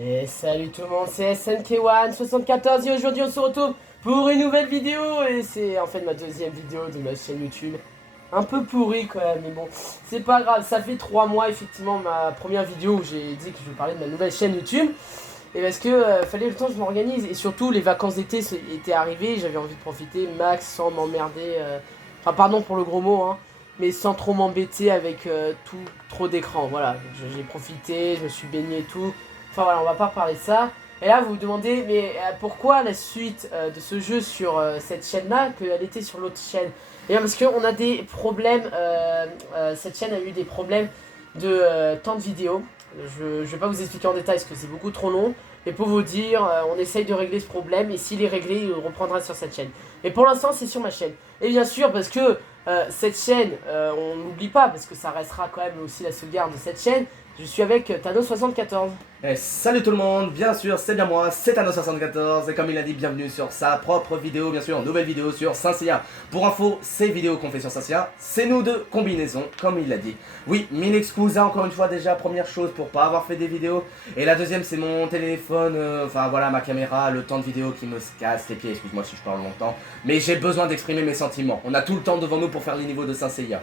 Et salut tout le monde, c'est SNK174 et aujourd'hui on se retrouve pour une nouvelle vidéo et c'est en fait ma deuxième vidéo de ma chaîne YouTube. Un peu pourri quand même, mais bon, c'est pas grave, ça fait 3 mois effectivement ma première vidéo où j'ai dit que je vais parler de ma nouvelle chaîne YouTube. Et parce que fallait le temps que je m'organise et surtout les vacances d'été étaient arrivées, j'avais envie de profiter max sans m'emmerder, enfin pardon pour le gros mot hein, mais sans trop m'embêter avec trop d'écran, voilà, j'ai profité, je me suis baigné et tout. Enfin voilà, on va pas parler de ça. Et là, vous vous demandez, mais pourquoi la suite de ce jeu sur cette chaîne-là, qu'elle était sur l'autre chaîne? Et bien parce qu'on a des problèmes, cette chaîne a eu des problèmes de temps de vidéo. Je vais pas vous expliquer en détail parce que c'est beaucoup trop long. Mais pour vous dire, on essaye de régler ce problème et s'il est réglé, il reprendra sur cette chaîne. Mais pour l'instant, c'est sur ma chaîne. Et bien sûr, parce que cette chaîne, on n'oublie pas, parce que ça restera quand même aussi la sauvegarde de cette chaîne, je suis avec Thanos74. Salut tout le monde, bien sûr c'est bien moi, c'est Thanos74 et comme il a dit, bienvenue sur sa propre vidéo, bien sûr, nouvelle vidéo sur Saint Seiya. Pour info, ces vidéos qu'on fait sur Saint Seiya, c'est nous deux combinaisons, comme il l'a dit. Oui, mille excuses encore une fois déjà, première chose pour pas avoir fait des vidéos. Et la deuxième c'est mon téléphone, enfin voilà ma caméra, le temps de vidéo qui me casse les pieds, excuse-moi si je parle longtemps. Mais j'ai besoin d'exprimer mes sentiments, on a tout le temps devant nous pour faire les niveaux de Saint Seiya.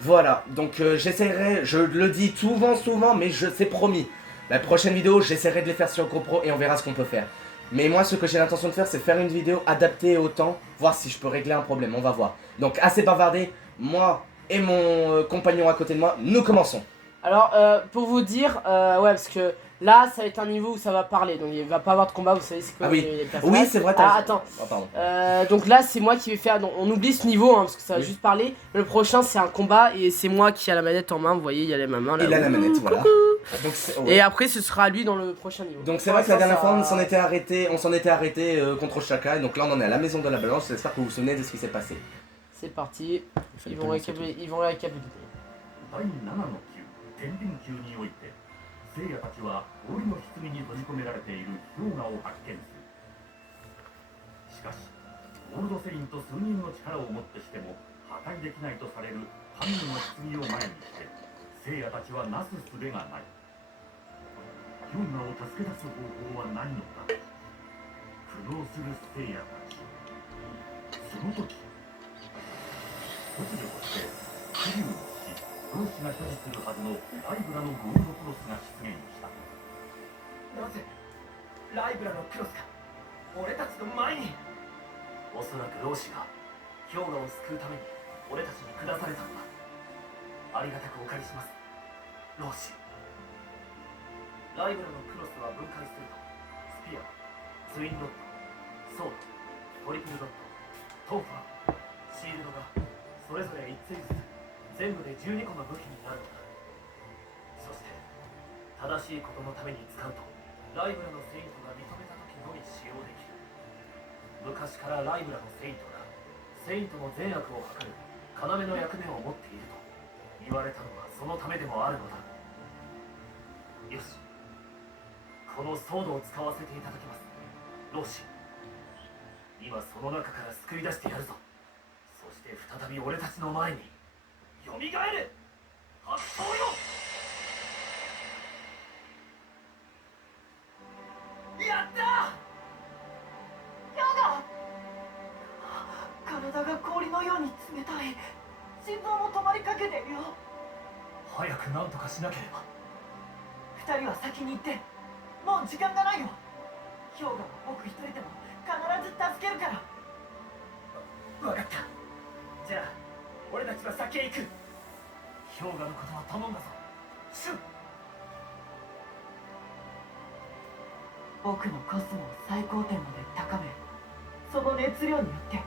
Voilà, donc j'essaierai, je le dis souvent, mais c'est promis. La prochaine vidéo, j'essaierai de les faire sur GoPro et on verra ce qu'on peut faire. Mais moi, ce que j'ai l'intention de faire, c'est faire une vidéo adaptée au temps, voir si je peux régler un problème, on va voir. Donc, assez bavardé, moi et mon compagnon à côté de moi, nous commençons. Alors, pour vous dire, ouais, parce que là, ça va être un niveau où ça va parler, donc il va pas avoir de combat, vous savez, c'est quoi Ah oui, les personnages. oui c'est vrai, Ah, attends. Oh, pardon. Donc là, c'est moi qui vais faire. Donc, on oublie ce niveau, hein, parce que ça va juste parler. Le prochain, c'est un combat et c'est moi qui a la manette en main. Vous voyez, il y a ma main là. Il a la manette, voilà. Donc, et après, ce sera lui dans le prochain niveau. Donc c'est vrai que la dernière fois, on s'en était arrêté contre Shaka. Et donc là, on en est à la maison de la balance. J'espère que vous vous souvenez de ce qui s'est passé. C'est parti. Ils vont récapituler. 天輪宮において聖夜たちは檻の棺に閉じ込められている氷河を発見する。しかしゴールドセインと数人の力をもってしても破壊できないとされる神の棺を前にして聖夜たちはなすすべがない。氷河を助け出す方法はないのか。苦悩する聖夜たち。その時突如として桐生の老子が所持するはずのライブラのゴールドクロスが出現した。なぜライブラのクロスが俺たちの前に。おそらく老子が氷河を救うために俺たちに下されたのだ。ありがたくお借りします、老子。ライブラのクロスは分解するとスピア、ツインドット、ソード、トリプルドット、トーファー、シールドがそれぞれ1対ずつ全部で12個の武器になるのだ。そして正しいことのために使うとライブラのセイントが認めた時のみ使用できる。昔からライブラのセイントがセイントの善悪を測る要の役目を持っていると言われたのはそのためでもあるのだ。よし、このソードを使わせていただきます、老子。今その中から救い出してやるぞ。そして再び俺たちの前によみがえれ、発想よ。やったー。ヤガ、体が氷のように冷たい。心臓も止まりかけてるよ。早く何とかしなければ。二人は先に行って、もう時間がないよ。氷河は僕一人でも必ず助けるから。分かった。じゃあ俺たちは先へ行く。氷河のことは頼んだぞ、シュン。僕のコスモを最高点まで高め、その熱量によって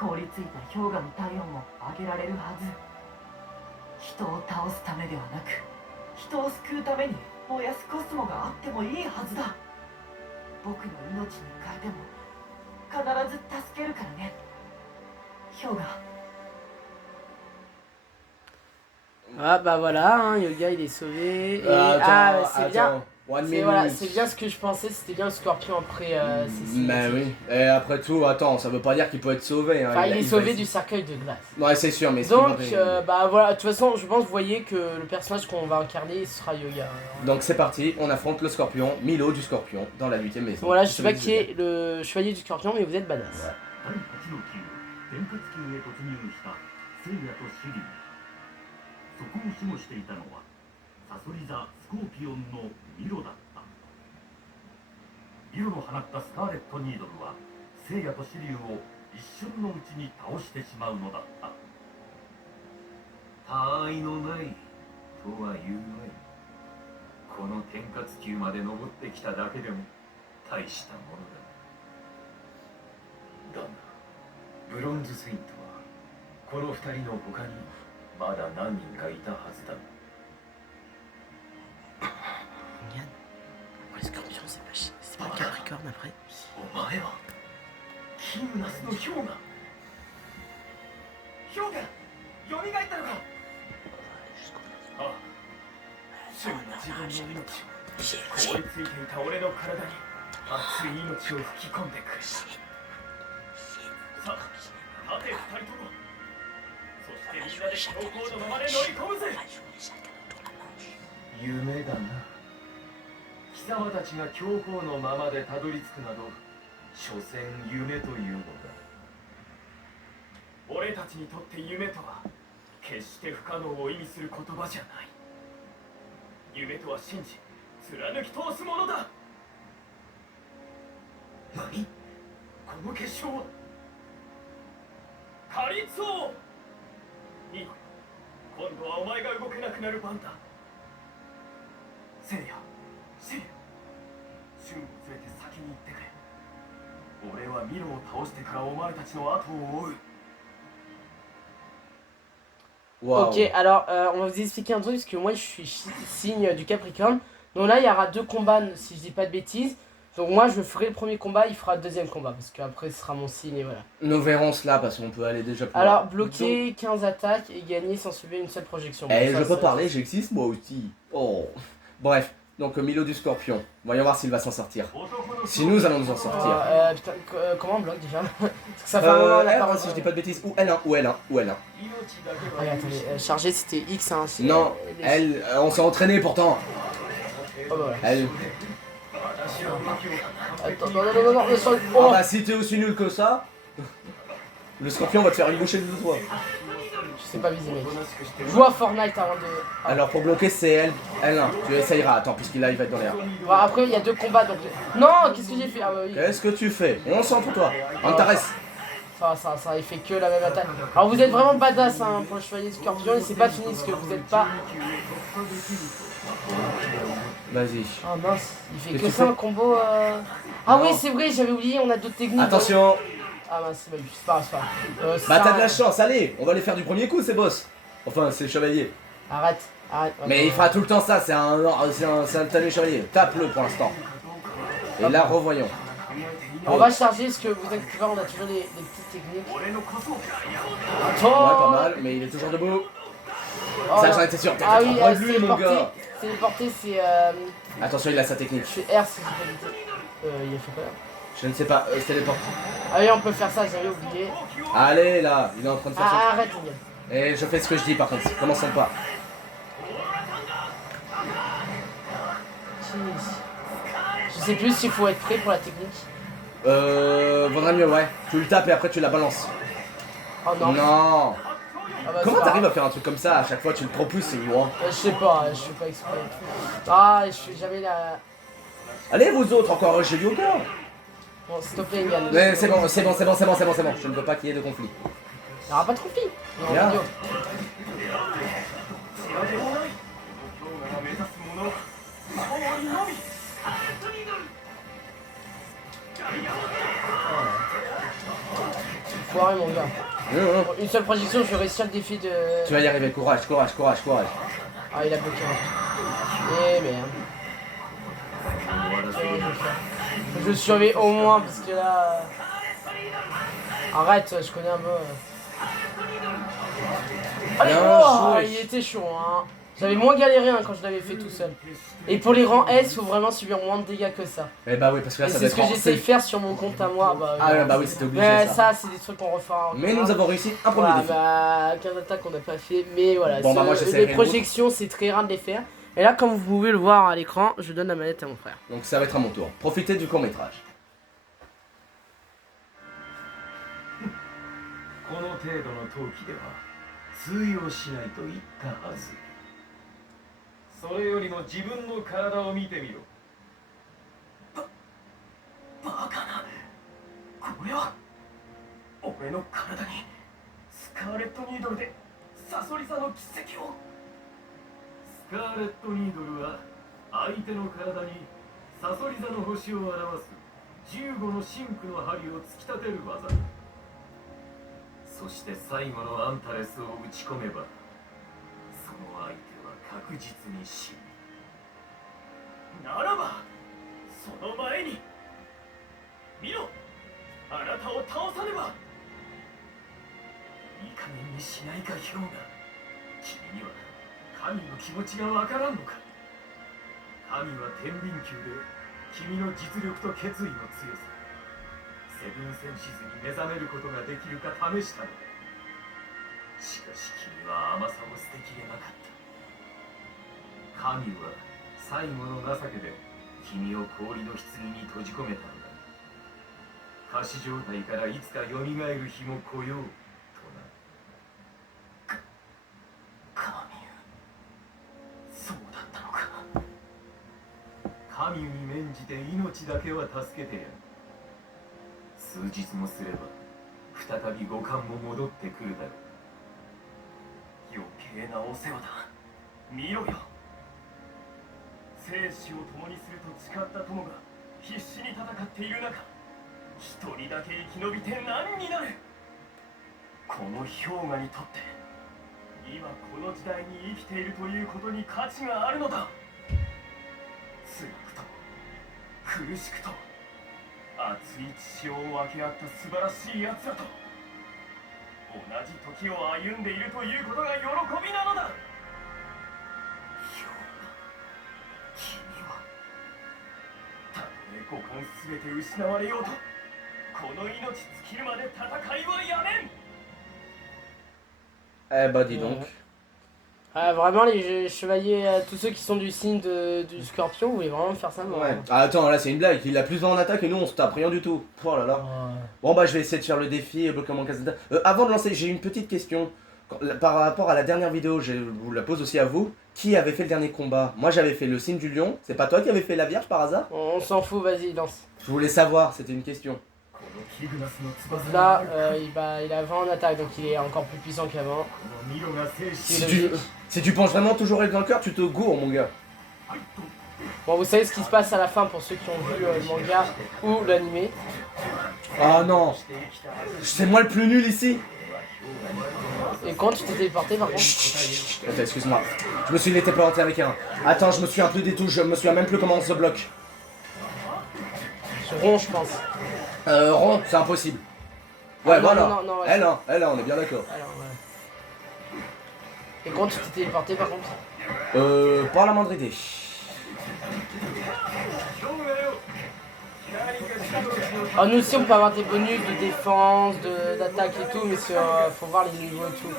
凍りついた氷河の体温を上げられるはず。人を倒すためではなく、人を救うために燃やすコスモがあってもいいはずだ。僕の命に変えても必ず助けるからね、氷河。 Ah bah voilà, hein, Yoga il est sauvé. Et... Attends, ah, c'est bien. One C'est minute. voilà, c'est bien ce que je pensais, c'était bien le scorpion après ses Mais cinématiques. oui. Et après tout, attends, ça veut pas dire qu'il peut être sauvé. Hein. Enfin, il est sauvé va- du cercueil de glace. Ouais, c'est sûr, mais ce qui Donc, va- bah voilà, de toute façon, je pense, vous voyez que le personnage qu'on va incarner ce sera Yoga. Donc c'est parti, on affronte le scorpion, Milo du scorpion, dans la 8ème maison. Voilà, je sais pas qui est le chevalier du scorpion, mais vous êtes badass. 第8の級天下級へ突入した聖夜とシリウそこを守護していたのはサソリ座スコーピオンのミロだったミロの放ったスカーレット・ニードルは聖夜とシリウを一瞬のうちに倒してしまうのだった他愛のないとは言うまいこの天下級まで登ってきただけでも大したものだだがブロンズセイントはこの二人の他にまだ何人かいたはずだ Le scorpion, c'est pas Capricorne après. お前はキングナスのヒョウガヒョウガよみがえったのかああシュンが自分の命を凍りついていた俺の体に熱い命を吹き込んでくるさあ立て二人ともそしてみんなで強行のままで乗り込むぜ夢だな貴様たちが強行のままでたどり着くなど所詮夢というのだ俺たちにとって夢とは決して不可能を意味する言葉じゃない夢とは信じ貫き通すものだ何この結晶はカリツォーいい今度はお前が動けなくなる番だセイヤシリシュンを連れて先に行ってくれ俺はミロを倒してからお前たちの後を追う Waouh. Ok, alors on va vous expliquer un truc parce que moi je suis signe du Capricorne. Donc là il y aura 2 combats si je dis pas de bêtises. Donc moi je ferai le premier combat, il fera le deuxième combat parce qu'après ce sera mon signe et voilà. Nous verrons cela parce qu'on peut aller déjà plus Alors loin. bloquer 15 attaques et gagner sans subir une seule projection. Eh, Bon, ça, je peux ça- parler, j'existe moi aussi. Oh. Bref, donc Milo du scorpion. Voyons voir s'il va s'en sortir. Si nous allons nous en sortir. Putain, comment on bloque déjà? Parce que ça fait un moment on a pas R1 si je dis pas de bêtises, ou L1, ou L1, ou L1. Allez, attendez, charger c'était X hein. c'est- Non, les- L, on s'est entraîné pourtant. Oh, bah, voilà. L. Attends, non, le sol. Ah Oh bah si t'es aussi nul que ça, le scorpion va te faire une bouchée de toi. Je sais pas viser mec. Joue à Fortnite avant de... Alors pour bloquer c'est L, L1, tu essayeras, attends puisqu'il là il va être dans l'air. Bon, après il y a 2 combats donc... Non, qu'est-ce que j'ai fait? Ah bah oui. Qu'est-ce que tu fais? On sent pour toi, Antares. Ça, il fait que la même attaque. Alors vous êtes vraiment badass hein, pour le chevalier du scorpion et c'est pas fini parce que vous êtes pas... Vas-y. Ah mince, il fait Qu'est-ce que que ça tu un combo Ah Non. oui c'est vrai, j'avais oublié, on a d'autres techniques. Attention. Ah mince, c'est pas lui, c'est pas grave, c'est pas grave. Bah ça- t'as de la chance, allez, on va les faire du premier coup ces boss. Enfin c'est le chevalier. Arrête. Mais il fera tout le temps ça, c'est un talent chevalier. Tape-le pour l'instant. Et là revoyons. On va charger parce que vous inquiétez pas, on a toujours des petites techniques. Ouais pas mal, mais il est toujours debout. Oh, Ça non. j'en étais sûr, t'es Ah oui, trop de lui c'est mon porté. gars. C'est les portées, c'est... Attention il a sa technique. Je fais R si j'ai pas dit. Il a fait quoi? Je ne sais pas, c'est les portes. Ah oui, on peut faire ça, j'avais oublié. Allez là, il est en train de faire ça. Ah, arrête, mon gars. Et je fais ce que je dis par contre, commençons pas. Je sais plus s'il faut être prêt pour la technique. Vaudrait mieux ouais. Tu le tapes et après tu la balances. Oh non. Non. Ah bah, Comment c'est t'arrives pas à faire un truc comme ça à chaque fois tu le propulses c'est moi. grave. Je sais pas, je fais pas exprès. Ah, je fais jamais la... Allez vous autres encore j'ai yoga. Bon, s'il te plaît, Yann. Mais c'est bon. Je ne veux pas qu'il y ait de conflit. Il n'y aura pas de conflit. Non, Bien. vidéo. Foiré, mon gars. Bon, une seule projection, je réussis le défi de... Tu vas y arriver, courage. Ah, il a bloqué. Eh merde. Je surveille au moins parce que là... Arrête, je connais un peu. Allez, Bien oh, joué. il était chaud, hein. J'avais moins galéré hein, quand je l'avais fait tout seul. Et pour les rangs S, faut vraiment subir moins de dégâts que ça. Eh bah oui, parce que là Et ça c'est doit ce que être en j'essaie de safe. faire sur mon compte à moi. Bah, Ah ouais, bah oui, c'était obligé mais ça. ça, c'est des trucs qu'on refera. Mais nous avons réussi un premier Voilà, défi. bah, 15 attaques qu'on n'a pas fait, mais voilà. Bon, bah, moi, j'essaierai les projections, c'est très rare de les faire. Et là, comme vous pouvez le voir à l'écran, je donne la manette à mon frère. Donc ça va être à mon tour. Profitez du court métrage. この程度の陶器では通用しないと言ったはず。それよりも自分の体を見てみろ。バカな。これは俺の体にスカーレットニードルでサソリ座の奇跡を。スカーレットニードルは相手の体にサソリ座の星を表す15の真紅の針を突き立てる技だ。そして最後のアンタレスを打ち込めばその相手は確実に死ぬ。ならばその前に見ろ、あなたを倒さねば。いい加減にしないかヒョウガ。君には神の気持ちがわからんのか。神は天秤級で君の実力と決意の強さ、セブンセンシズに目覚めることができるか試したのだ。しかし君は甘さを捨てきれなかった。神は最後の情けで君を氷の棺に閉じ込めたのだ。仮死状態からいつかよみがえる日も来ようとな。カミュそうだったのか。神に免じて命だけは助けてやる。数日もすれば再び五感も戻ってくるだろう。余計なお世話だ。見ろよ。生死を共にすると誓った友が必死に戦っている中、一人だけ生き延びて何になる。この氷河にとって今この時代に生きているということに価値があるのだ。辛くと苦しくと熱い血潮を分け合った素晴らしい奴らと同じ時を歩んでいるということが喜びなのだ。君はたとえ五感すべて失われようとこの命尽きるまで戦いはやめん。 Eh bah dis donc. Ah, vraiment, les chevaliers, tous ceux qui sont du signe du scorpion, vous voulez vraiment faire ça moi, Ouais. hein. Ah, attends, là c'est une blague. Il a plus 20 en attaque et nous on se tape rien du tout. Oh là là. Ouais. Bon bah je vais essayer de faire le défi bloquement Kazada. Avant de lancer, j'ai une petite question. Par rapport à la dernière vidéo, je vous la pose aussi à vous. Qui avait fait le dernier combat? Moi j'avais fait le signe du lion. C'est pas toi qui avais fait la vierge par hasard? On s'en fout, vas-y, lance. Je voulais savoir, c'était une question. Là, il a 20 en attaque, donc il est encore plus puissant qu'avant. Si tu penses vraiment toujours être dans le cœur, tu te gourres mon gars. Bon, vous savez ce qui se passe à la fin pour ceux qui ont vu le manga ou l'animé. Ah non. C'est moi le plus nul ici. Et quand tu t'es téléporté par contre? Attends, excuse-moi. Je me suis téléporté avec un. Attends, je me souviens plus des touches, je me souviens même plus comment on se bloque. Sur rond, je pense. Rond, c'est impossible. Ouais, Ah, non, voilà. non, non, ouais. Elle, on est bien d'accord. Alors, ouais. Et quand tu t'es téléporté par contre? Pas la moindre idée. Ah, nous aussi on peut avoir des bonus de défense, d'attaque et tout, mais faut voir les niveaux et tout.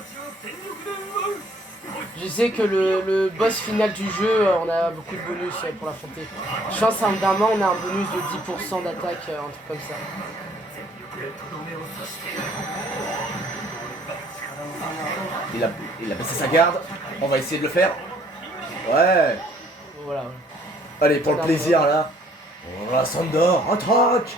Je sais que le boss final du jeu, on a beaucoup de bonus pour l'affronter. Je pense qu'à un moment on a un bonus de 10% d'attaque, un truc comme ça. Il a baissé sa garde. On va essayer de le faire. Ouais. Voilà. Allez, pour le plaisir là. Oh la Sandor, attaque!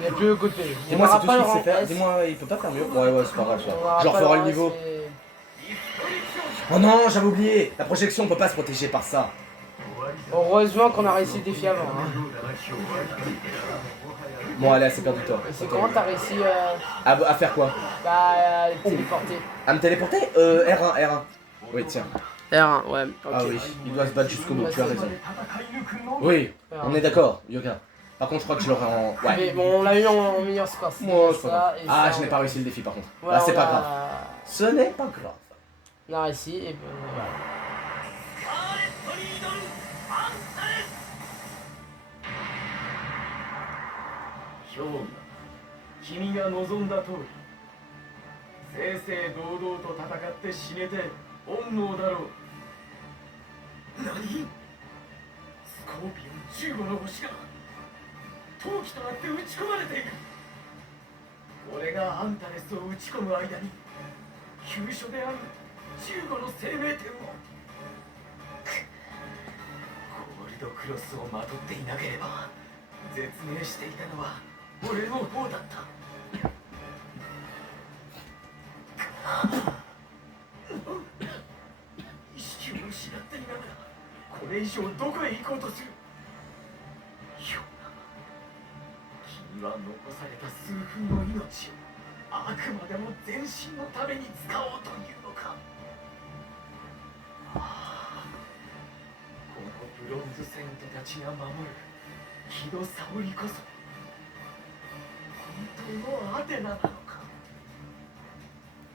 Il n'y a plus le côté. Dis-moi c'est tout ce qu'il sait faire. Dis-moi, il peut pas faire mieux. Ouais, c'est pas grave ça. Je referai le niveau. Oh non, j'avais oublié. La projection on peut pas se protéger par ça. Heureusement qu'on a réussi le défi avant. Hein. Bon allez, c'est perdu toi. Et c'est comment t'as réussi À faire quoi? à téléporter? À me téléporter? R1. Oui, tiens. R1, ouais. Okay. Ah oui, il doit se battre jusqu'au bout, tu as raison. Oui, on est d'accord, Yoga. Par contre, je crois que je l'aurai en. Ouais. Mais bon, on l'a eu en meilleur score. c'est Moi, c'est pas ça, grave. et Ah, ça, je n'ai pas réussi le défi par contre. voilà, Là, c'est on pas a- grave. Ce n'est pas grave. On a réussi et ben, voilà. スカーレット・リードル・アンタレス氷河君が望んだ通り正々堂々と戦って死ねて本望だろう何スコーピオン15の星が陶器となって打ち込まれていく俺がアンタレスを打ち込む間に急所である15の生命点をゴールドクロスをまとっていなければ絶命していたのは俺の方だった意識を失っていながらこれ以上どこへ行こうとするヨナ君は残された数分の命をあくまでも全身のために使おうというのかこのブロンズセントたちが守る木戸沙織こそ本当のアテナなのか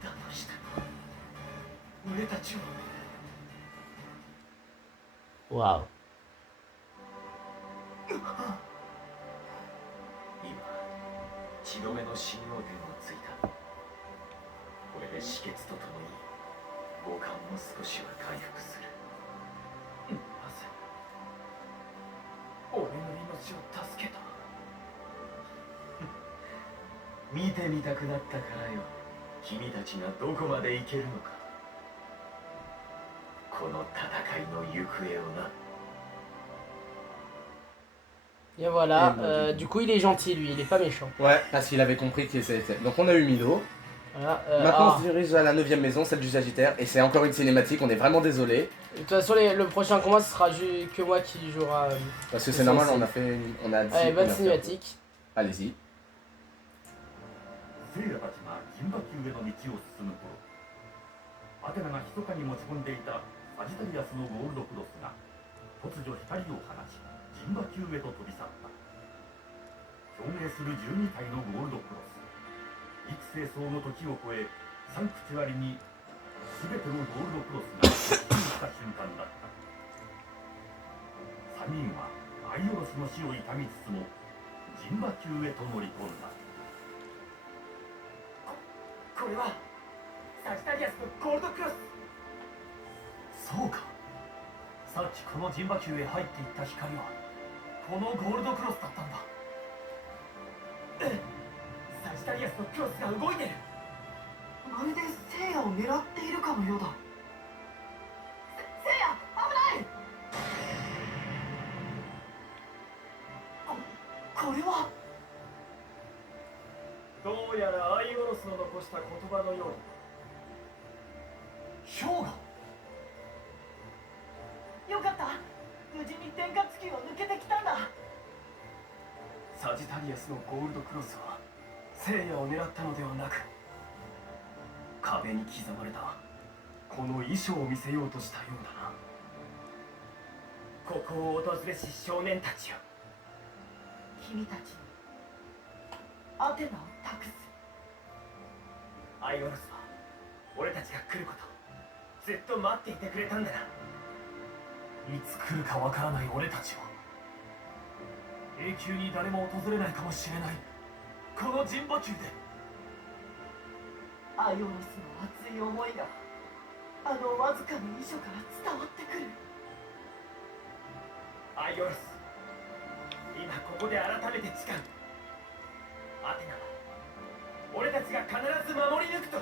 だとしたら俺たちは Waouh. 今血止めの信号点をついたこれで止血とともに五感も少しは回復するなぜ俺の命を助けた見てみたくなったからよ君たちがどこまでいけるのかこの戦いの行方をな Et voilà, Et moi, du coup il est gentil lui, il est pas méchant. Ouais, parce qu'il avait compris qui c'était. Donc on a eu Milo. Voilà, Maintenant ah. on se dirige à la 9ème maison, celle du Sagittaire. Et c'est encore une cinématique, on est vraiment désolé. De toute façon le prochain combat ce sera que moi qui jouera. Parce que C'est c'est normal, ça, on a fait. On a dit. Allez, bonne on a fait- cinématique. Allez-y. 聖夜たちが陣馬級への道を進む頃アテナが密かに持ち込んでいたサジタリアスのゴールドクロスが突如光を放ち陣馬級へと飛び去った共鳴する12体のゴールドクロス幾世層の時を超えサンクチュアリに全てのゴールドクロスが突入した瞬間だった3人はアイオロスの死を痛みつつも陣馬級へと乗り込んだこれはサジタリアスのゴールドクロスそうかさっきこの陣馬級へ入っていった光はこのゴールドクロスだったんだサジタリアスのクロスが動いてるまるで聖夜を狙っているかのようだ。せいや危ないこれはどうやらアイオロスの残した言葉のように氷河よかった。無事に天下突きを抜けてきたんだ。サジタリアスのゴールドクロスは聖夜を狙ったのではなく壁に刻まれたこの衣装を見せようとしたようだなここを訪れし少年たちよ君たちにアテナを託す。アイオロスは俺たちが来ることずっと待っていてくれたんだないつ来るかわからない俺たちを永久に誰も訪れないかもしれないこの陣馬級でアイオロスの熱い思いがあのわずかな遺書から伝わってくる。アイオロス今ここで改めて誓うアテナは俺たちが必ず守り抜くと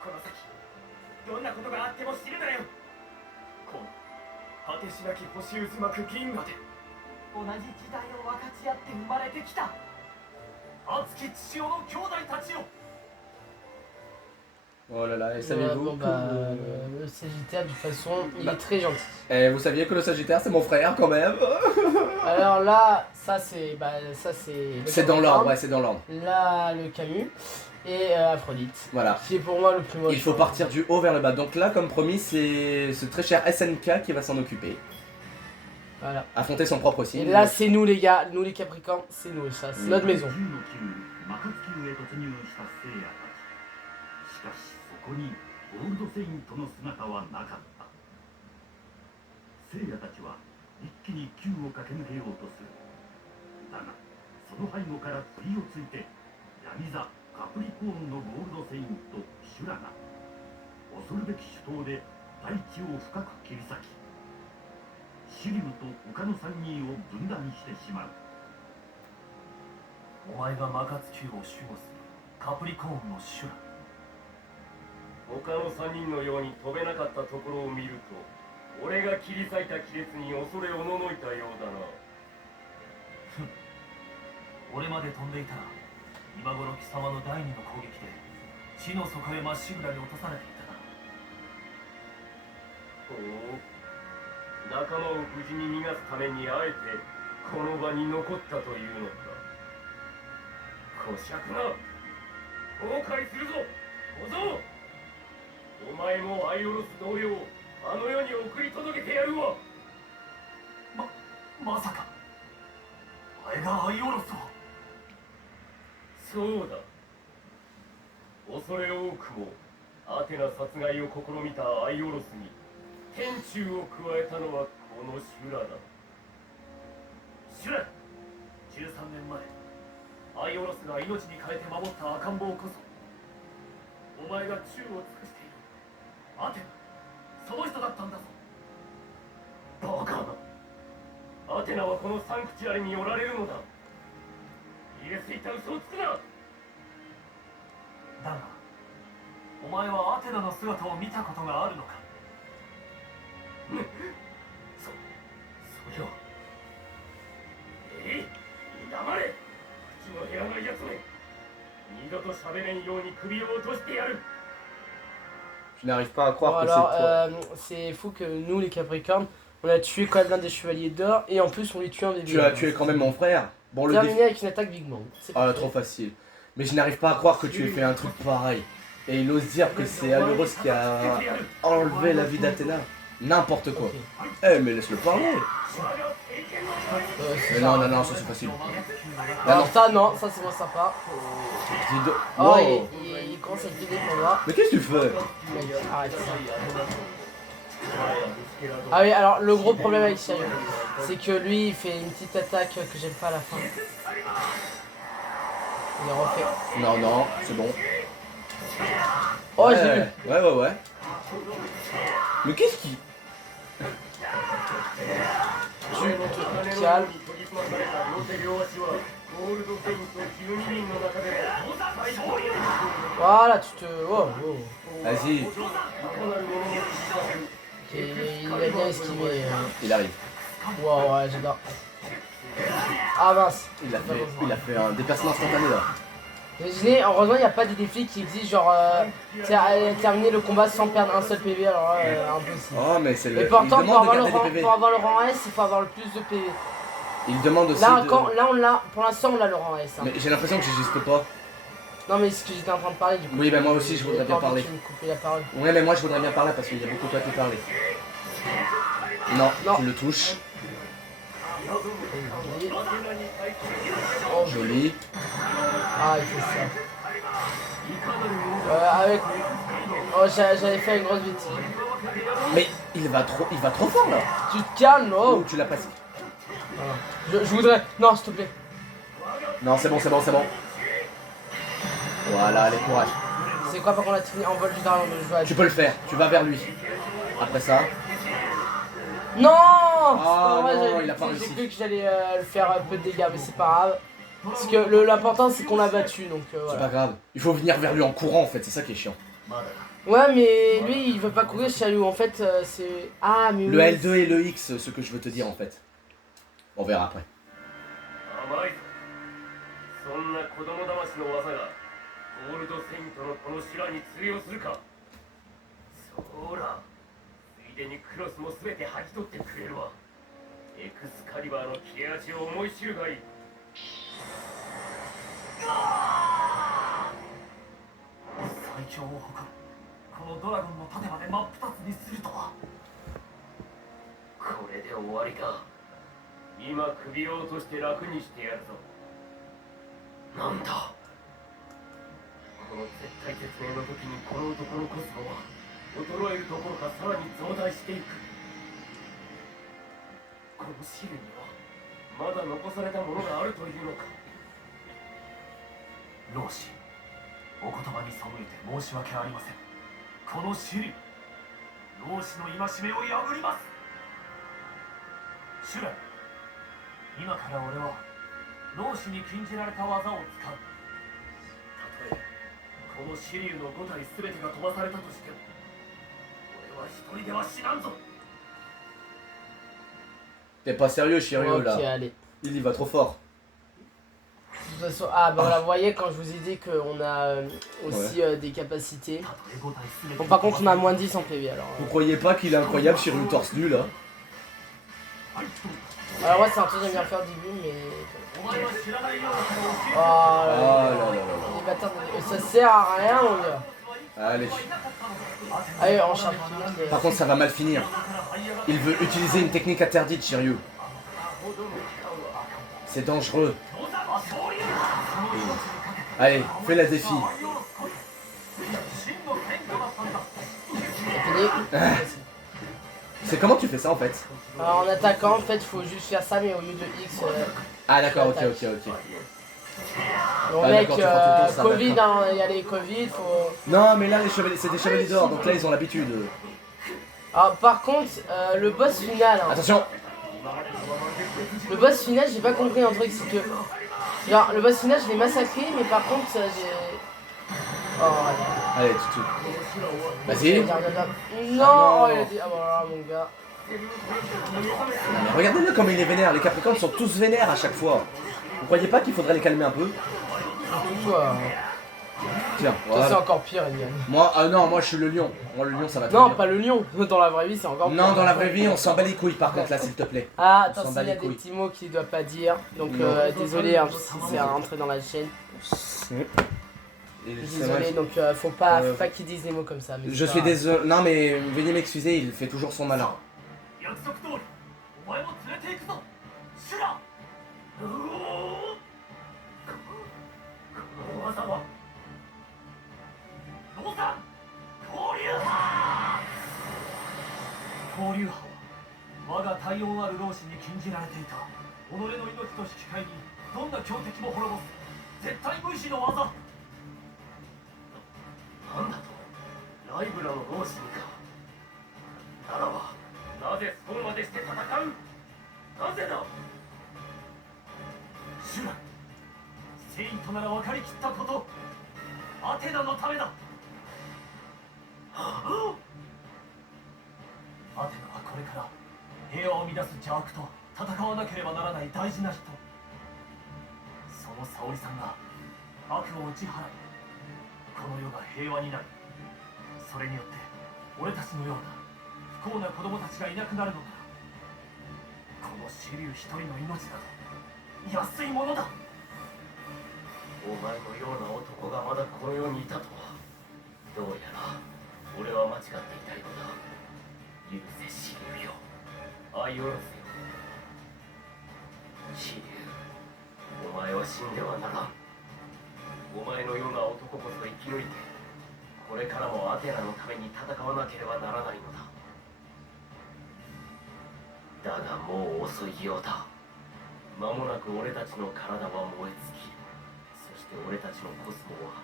この先どんなことがあっても知るなよこの果てしなき星渦巻く銀河で同じ時代を分かち合って生まれてきた。熱き父親の兄弟たちよ Oh là là, et Bon, savez-vous bah, le Sagittaire de toute façon il est très gentil. Et vous saviez que le Sagittaire c'est mon frère quand même. Alors là, ça c'est ça c'est. le C'est dans l'ordre, Capricorne. ouais, c'est dans l'ordre. Là le Camus et Aphrodite. Voilà. Qui est pour moi le plus moche. Il faut partir du haut vers le bas. Donc là, comme promis, c'est ce très cher SNK qui va s'en occuper. Voilà. affronter son propre Et signe. là, c'est nous, les gars. Nous, les Capricornes, c'est nous, ça. C'est notre maison. 10の9マカツ級へ突入した聖夜たち。しかしそこにゴールドセイントの姿はなかった。聖夜たちは一気に9を駆け抜けようとする。だがその背後から不意をついて闇座カプリコーンのゴールドセイントシュラが恐るべき手刀で大地を深く切り裂き、シリムと他の3人を分断してしまう。お前がマカツ級を守護するカプリコーンのシュラ。他の3人のように飛べなかったところを見ると、俺が切り裂いた亀裂に恐れおののいたようだな。俺まで飛んでいたら今頃貴様の第二の攻撃で地の底へまっしぐらに落とされていたな。ほう、仲間を無事に逃がすためにあえてこの場に残ったというのか。こしゃくな、後悔するぞ小僧。お前もアイオロス同様あの世に送り届けてやるわ。まさかお前がアイオロスを。そうだ、恐れ多くもアテナ殺害を試みたアイオロスに天誅を加えたのはこのシュラだ。シュラ、13年前アイオロスが命に変えて守った赤ん坊こそお前が宙を尽くしているアテナ、その人だったんだぞ。バカな、アテナはこのサンクチュアリにおられるのだ。入れすぎた嘘をつくな。だがお前はアテナの姿を見たことがあるのか。それは黙れ、口の減らないやつめ。二度と喋れんように首を落としてやる。Je n'arrive pas à Bon, croire que alors, c'est toi. c'est fou que nous, les Capricornes, on a tué quand même l'un des chevaliers d'or et en plus on lui tue un bébé. Tu as tué quand même mon frère. Bon, le Terminé défi. avec une attaque Big Bang. C'est Ah, parfait. trop facile. Mais je n'arrive pas à croire que tu aies fait un truc pareil. Et il ose dire que c'est Aluros qui a enlevé la vie d'Athéna. N'importe quoi. Ok. Eh, mais laisse-le parler. C'est Mais ça. non, non, non, ça c'est facile. Alors ça, non, ça c'est moins sympa. Dis de- Oh, Wow. il commence à être guidé pour moi. Mais qu'est-ce que tu fais? Mec, arrête ça. Ah oui, alors le gros problème avec Shiryu, c'est que lui il fait une petite attaque que j'aime pas à la fin. Il est refait. Non, non, c'est bon. Oh, ouais, j'ai vu. ouais. Mais qu'est-ce qui... Tu te calmes. Voilà, tu te... Oh, oh. Vas-y, Ok, il a bien esquivé. il arrive. Wow, ouais, j'adore. Ah mince. Il a fait un déplacement instantané là. Imaginez, heureusement il n'y a pas des défis qui existent genre terminer le combat sans perdre un seul PV, alors là impossible. Oh, mais c'est le... Et Il pourtant demande de garder des PV. pour avoir le rang S, il faut avoir le plus de PV. Il demande aussi Là, de... là on l'a, pour l'instant on l'a le rang S. Hein. Mais j'ai l'impression que j'existe pas. Non mais c'est ce que j'étais en train de parler du coup. Oui, ben moi aussi je voudrais bien parler. Tu me coupais la parole. Ouais, mais moi je voudrais bien parler parce qu'il y a beaucoup de quoi te parler. Non, Non. tu le touches. Oh, Joli. ah il fait ça. Avec... Oh j'avais fait une grosse bêtise. Mais il va trop fort là. Tu te calmes, oh. Oh, tu l'as presque. Voilà. Je voudrais... Non s'il te plaît. Non, c'est bon. Voilà, allez, courage. C'est quoi par contre la technique en vol du dragon de jouer à... Tu peux le faire, tu vas vers lui. Après ça. Non Ah, c'est pas vrai, non, il a pas j'ai réussi. cru que j'allais le faire un peu de dégâts, mais c'est pas grave. Parce que l'important c'est qu'on l'a battu, donc C'est voilà. pas grave. Il faut venir vers lui en courant en fait, c'est ça qui est chiant. Ouais, mais lui il veut pas courir Shiryu, en fait c'est... Ah, mais Le oui. L2 et le X, ce que je veux te dire en fait. On verra après. 甘いぞ。そんな子供騙しの技がゴールドセイントのこの修羅に通用するか。そうだ、ついでにクロスも全て剥ぎ取ってくれるわ。エクスカリバーの切れ味を思い知るがいい。最強を誇るこのドラゴンの盾まで真っ二つにするとは。これで終わりか。今首を落として楽にしてやるぞ。なんだ、この絶対絶命の時にこの男のコスモは衰えるどころかさらに増大していく。この資料にはまだ残されたものがあるというのか。老子、お言葉に背いて申し訳ありません。この資料、老子の戒めを破ります。シュライ、今から俺は老子に禁じられた技を使う。たとえこの支流の5体全てが飛ばされたとしても、俺は一人では死なんぞ。 T'es pas sérieux, Shiryu, Ok, là. allez. Il y va trop fort. De toute façon, ah bah voilà, vous voyez quand je vous ai dit qu'on a aussi des capacités. たとえ5体全て Bon par contre on a moins 10 en PV alors. Vous croyez pas qu'il est incroyable, Shiryu torse nu, là? Alors ouais c'est un truc que j'aime bien faire au début mais... お前は知らないようだから教えて。 Oh Ah là là là. là là Les bâtards de- Ça sert à rien mon gars. là. Allez. Allez on charge tout. Par contre, ça va mal finir. Il veut utiliser une technique interdite, Shiryu. C'est dangereux. Allez, fais la défi. C'est comment tu fais ça en fait? Alors en attaquant en fait il faut juste faire ça mais au lieu de X. Ah d'accord, ok, ok, ok. Bon Ah, mec, d'accord, tu prends ton tour, ça, Covid, d'accord. hein, il y a les Covid, faut... Non mais là les chevaliers, c'est des chevaliers d'or, donc là ils ont l'habitude. Alors par contre, le boss final, hein, Attention. le boss final j'ai pas compris un truc, c'est que... Genre le boss final je l'ai massacré mais par contre j'ai... Oh ouais. Allez, tout. Vas-y. Non, il a dit... Ah bon alors mon gars... Regardez-le comme il est vénère, les Capricornes sont tous vénères à chaque fois. Vous croyez pas qu'il faudrait les calmer un peu? Surtout toi, hein. Tiens, Toi c'est voilà. encore pire Eliane. Moi, non, moi je suis le lion. Moi le lion ça va très Non bien. pas le lion, dans la vraie vie c'est encore pire. Non, dans la vraie vie on s'en bat les couilles par contre là s'il te plaît. Ah On s'en attention bat il y a les des couilles. petits mots qu'il doit pas dire, donc Non. désolé hein, si c'est rentré dans la chaîne. Et c'est Désolé vrai. donc faut pas qu'ils disent des mots comme ça. Mais Je c'est suis pas- désolé. Non mais veuillez m'excuser, il fait toujours son malin. 約束通りお前も連れて行くぞシュラ。うおー、この技はロザン交流派。交流派は我が体温ある老子に禁じられていた己の命と引き換えにどんな強敵も滅ぼす絶対無視の技。なんだと、ライブラの老子にか。ならばなぜそうまでして戦う。なぜだ。シュラ、セイントなら分かりきったこと。アテナのためだ。アテナはこれから平和を乱す邪悪と戦わなければならない大事な人。その沙織さんが悪を打ち払い、この世が平和になる。それによって俺たちのような不幸な子供たちがいなくなるのなら、この支流一人の命など安いものだ。お前のような男がまだこの世にいたとは。どうやら俺は間違っていたようだ。許せ支流よ、愛おろせよ。支流、お前は死んではならん。お前のような男こそ生き抜いて、これからもアテナのために戦わなければならないのだ。だがもう遅いようだ。間もなく俺たちの体は燃え尽き、そして俺たちのコスモは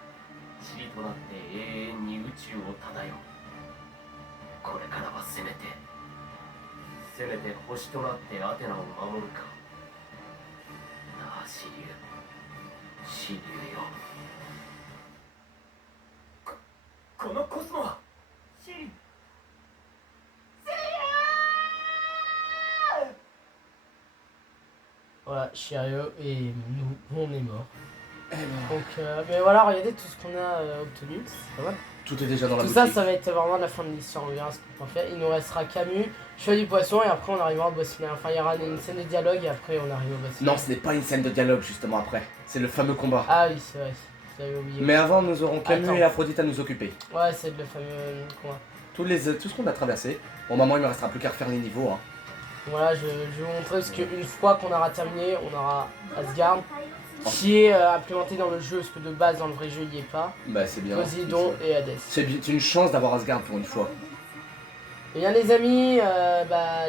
塵となって永遠に宇宙を漂う。これからはせめて星となってアテナを守るか。なあ支流、支流よ。このコスモはシリ。 Voilà, Shiryu et nous, on est mort. Donc, mais voilà, regardez tout ce qu'on a obtenu, c'est pas mal. Tout est déjà dans la Tout boutique. ça, ça va être vraiment la fin de l'histoire, on verra ce qu'on peut faire. Il nous restera Camus, Chevalier du Poisson, et après on arrivera au boss final. Enfin, il y aura une scène de dialogue, et après on arrive au boss final. Non, ce n'est pas une scène de dialogue justement après. C'est le fameux combat. Ah oui, c'est vrai, j'avais oublié. Mais avant, nous aurons Camus Attends. et Aphrodite à nous occuper. Ouais, c'est le fameux combat. Tout ce qu'on a traversé. Bon, maman, il me restera plus qu'à refaire les niveaux. Hein. Voilà, je vais vous montrer parce qu'une fois qu'on aura terminé, on aura Asgard qui est implémenté dans le jeu, parce que de base dans le vrai jeu il n'y est pas. Bah c'est bien. Poséidon et Hadès. C'est une chance d'avoir Asgard pour une fois. Et bien les amis,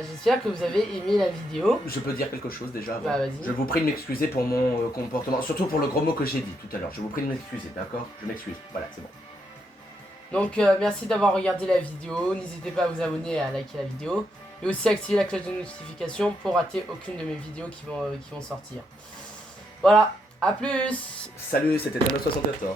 j'espère que vous avez aimé la vidéo. Je peux dire quelque chose déjà avant. Bah vas-y. Je vous prie de m'excuser pour mon comportement, surtout pour le gros mot que j'ai dit tout à l'heure. Je vous prie de m'excuser, d'accord? Je m'excuse. Voilà, c'est bon. Donc merci d'avoir regardé la vidéo. N'hésitez pas à vous abonner et à liker la vidéo. Et aussi activer la cloche de notification pour rater aucune de mes vidéos qui vont sortir. Voilà, à plus. Salut, c'était Thanos 74.